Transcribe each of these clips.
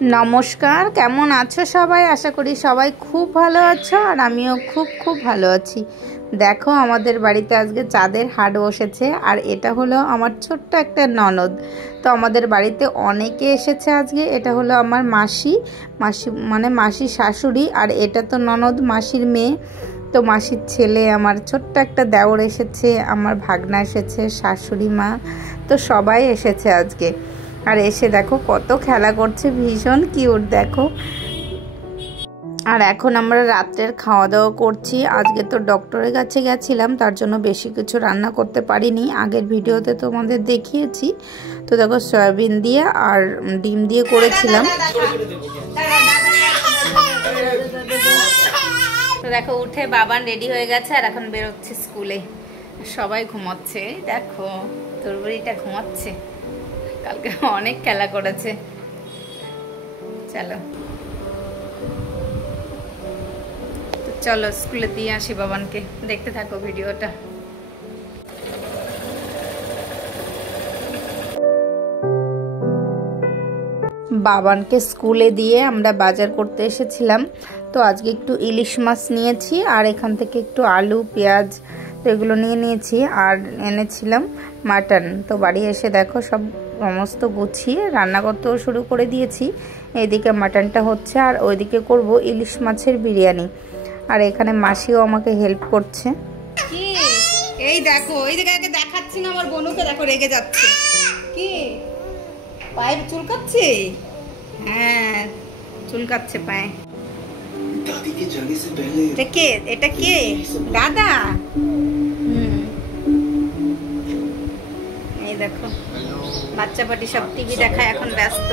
নমস্কার, কেমন আছো সবাই? আশা করি সবাই খুব ভালো আছো আর আমিও খুব ভালো আছি। দেখো আমাদের বাড়িতে আজকে চাঁদের হাট বসেছে আর এটা হলো আমার ছোট্ট একটা ননদ। তো আমাদের বাড়িতে অনেকে এসেছে আজকে। এটা হলো আমার মাসি মানে মাসির শাশুড়ি, আর এটা তো ননদ মাসির মেয়ে। তো মাসির ছেলে, আমার ছোট্ট একটা দেওর এসেছে, আমার ভাগনা এসেছে, শাশুড়ি মা, তো সবাই এসেছে আজকে। আর এসে দেখো কত খেলা করছে, ভীষণ কিউট দেখো। আর এখন আমরা রাত্রের খাওয়া দাওয়া করছি। আজকে তো ডক্টরের কাছে গেছিলাম, তার জন্য বেশি কিছু রান্না করতে পারিনি। আগের ভিডিওতে তোমাদের দেখিয়েছি। তো দেখো সয়াবিন দিয়ে আর ডিম দিয়ে করেছিলাম। তো দেখো উঠে বাবান রেডি হয়ে গেছে আর এখন বেরোচ্ছে স্কুলে। সবাই ঘুমাচ্ছে, দেখো তোর বুড়িটা ঘুমাচ্ছে, কালকে অনেক খেলা করেছে। চলো তো চলো স্কুলে দিয়ে আসি বাবানকে, দেখতে থাকো ভিডিওটা। বাবানকে স্কুলে দিয়ে আমরা বাজার করতে এসেছিলাম। তো আজকে একটু ইলিশ মাছ নিয়েছি আর এখান থেকে একটু আলু পেঁয়াজ তো এগুলো নিয়েছি আর এনেছিলাম মাটন। তো বাড়ি এসে দেখো সব সমস্ত গুছিয়ে রান্না করতেও শুরু করে দিয়েছি। এইদিকে মাটনটা হচ্ছে আর ওইদিকে করব ইলিশ মাছের বিরিয়ানি। আর এখানে মাসিও আমাকে হেল্প করছে। কি এই দেখো, এই দিকে দেখাচ্ছি না আমার বোনুকে, দেখো রেগে যাচ্ছে। কি পায়ে চুলকাচ্ছে? হ্যাঁ চুলকাচ্ছে পায়ে। দাদি के जाने से पहले এটা কে দাদা? এই দেখো বাচ্চা পাটি সব টিভি দেখায়, এখন ব্যস্ত।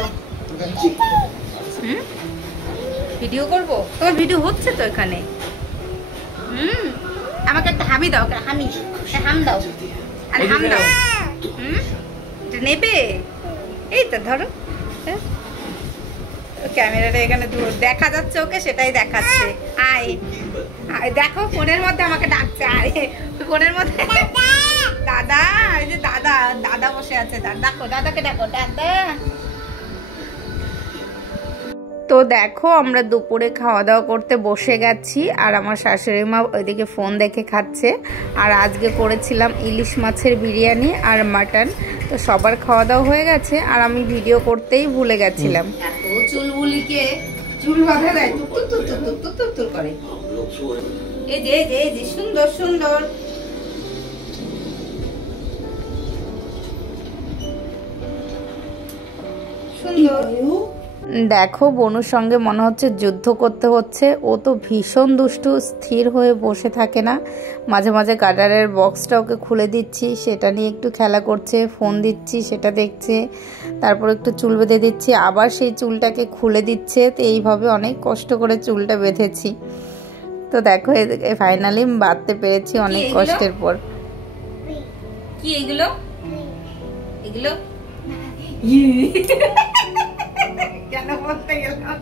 ভিডিও করব, তোমার ভিডিও হচ্ছে তো এখানে। আমাকে একটা হামি দাও, হামি হাম দাও, আর হাম দাও। এটা নেবে? এই তো ধরো, ক্যামেরাটা এখানে দেখা যাচ্ছে, ওকে সেটাই দেখাচ্ছে। আয় আয়, দেখো ফোনের মধ্যে আমাকে ডাকছে। আরে ফোনের মধ্যে দাদা, এই যে দাদা দাদা বসে আছে, দেখো দাদাকে ডাকো, দাদা। তো দেখো আমরা দুপুরে খাওয়া দাওয়া করতে বসে গেছি আর আমার শাশুড়ি মা ওইদিকে ফোন দেখে খাচ্ছে। আর আজকে করেছিলাম ইলিশ মাছের বিরিয়ানি আর মাটন। তো সবার খাওয়া দাওয়া হয়ে গেছে আর আমি ভিডিও করতেই ভুলে গেছিলাম। এত চুলবুলিকে চুল বাঁধা দেয়, তুর করে। এই যে এই যে সুন্দর সুন্দর সুন্দর। দেখো বনুর সঙ্গে মনে হচ্ছে যুদ্ধ করতে হচ্ছে। ও তো ভীষণ দুষ্টু, স্থির হয়ে বসে থাকে না। মাঝে মাঝে কাটারের বক্সটা ওকে খুলে দিচ্ছি, সেটা নিয়ে একটু খেলা করছে, ফোন দিচ্ছি সেটা দেখছে, তারপর একটু চুল বেঁধে দিচ্ছি, আবার সেই চুলটাকে খুলে দিচ্ছে। তো এইভাবে অনেক কষ্ট করে চুলটা বেঁধেছি। তো দেখো ফাইনালি বাঁধতে পেরেছি অনেক কষ্টের পর। কি এগুলো? এগুলো কেন বলতে গেলাম?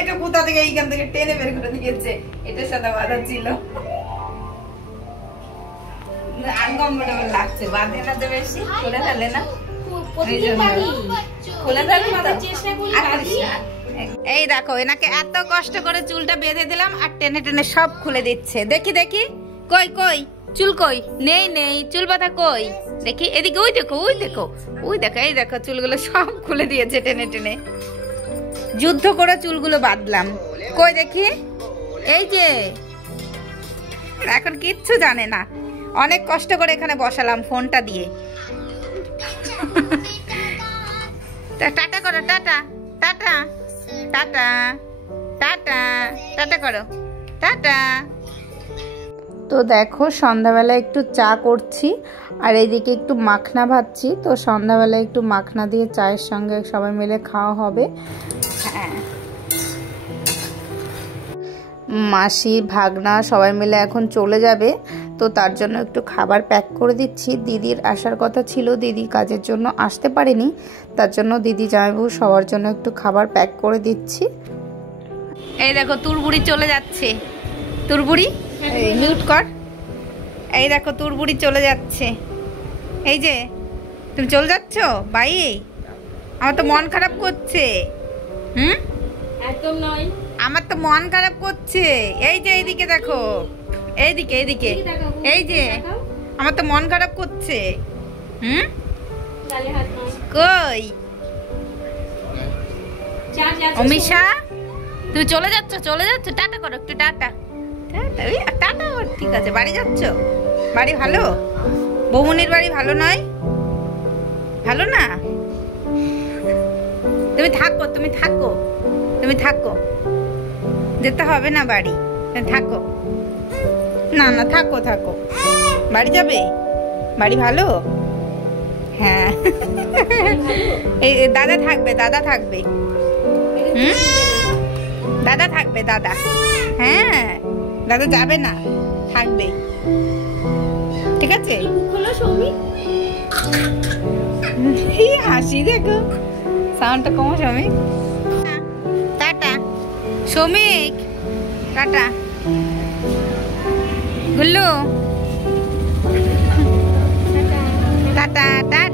এটা কোথা থেকে এইখান থেকে টেনে বের করে দিয়েছে, এটা সাদা বাঁধা ছিল। আনকমফোর্টেবল লাগছে, বাঁধে না তো বেশি, খুলে ফেলে না, খুলে ফেলে না। এই দেখো এনাকে এত কষ্ট করে চুলটা বেঁধে দিলাম আর টেনে টেনে সব খুলে দিচ্ছে। দেখি দেখি, কই কই চুল কই? নেই নেই, চুল বাঁধা কই? দেখি এদিকে, ওই দেখো ওই দেখো ওই দেখো, এই দেখো চুলগুলো সব খুলে দিয়েছে টেনে টেনে। যুদ্ধ করে চুলগুলো বাঁধলাম, কই দেখি। এই যে এখন কিচ্ছু জানে না, অনেক কষ্ট করে এখানে বসালাম ফোনটা দিয়ে। টাটা করো, tata tata tata tata tata করো, টাটা। তো দেখো সন্ধ্যাবেলা একটু চা করছি আর এইদিকে একটু মাখনা ভাজছি। তো সন্ধ্যাবেলায় একটু মাখনা দিয়ে চায়ের সঙ্গে সবাই মিলে খাওয়া হবে। হ্যাঁ মাসি ভাগনা সবাই মিলে এখন চলে যাবে, তো তার জন্য একটু খাবার প্যাক করে দিচ্ছি। দিদির আসার কথা ছিল, দিদি কাজের জন্য আসতে পারেনি, তার জন্য দিদি জামাইবাবু সবার জন্য একটু খাবার প্যাক করে দিচ্ছি। এই দেখো তোর বুড়ি চলে যাচ্ছে, তোর বুড়ি মিউট কর। এই দেখো তোর বুড়ি চলে যাচ্ছে, এই যে তুমি চলে যাচ্ছ বাই। আমার তো মন খারাপ করছে। হুম, একদম নয়, আমার তো মন খারাপ করছে। এই যে এইদিকে দেখো, এইদিকে এইদিকে, এই যে আমার তো মন খারাপ করছে। হুম, কই অমিশা, তুমি চলে যাচ্ছ? টাটা করো একটু, টাটা টাটা। টাটা, ঠিক আছে। বাড়ি যাচ্ছ? বাড়ি ভালো? বৌমনির বাড়ি ভালো নয়? ভালো না? তুমি থাকো, তুমি থাকো, যেতে হবে না বাড়ি, থাকো। না না, থাকো। বাড়ি যাবে? বাড়ি ভালো? হ্যাঁ। এই দাদা থাকবে। হুম, দাদা থাকবে। হ্যাঁ, দাদা যাবে না, থাকবে। ঠিক আছে। হাসি দেখো, সাউন্ডটা কমো শ্রমিক। টাটা শ্রমিক, টাটা গুল্লু, টাটা টাটা।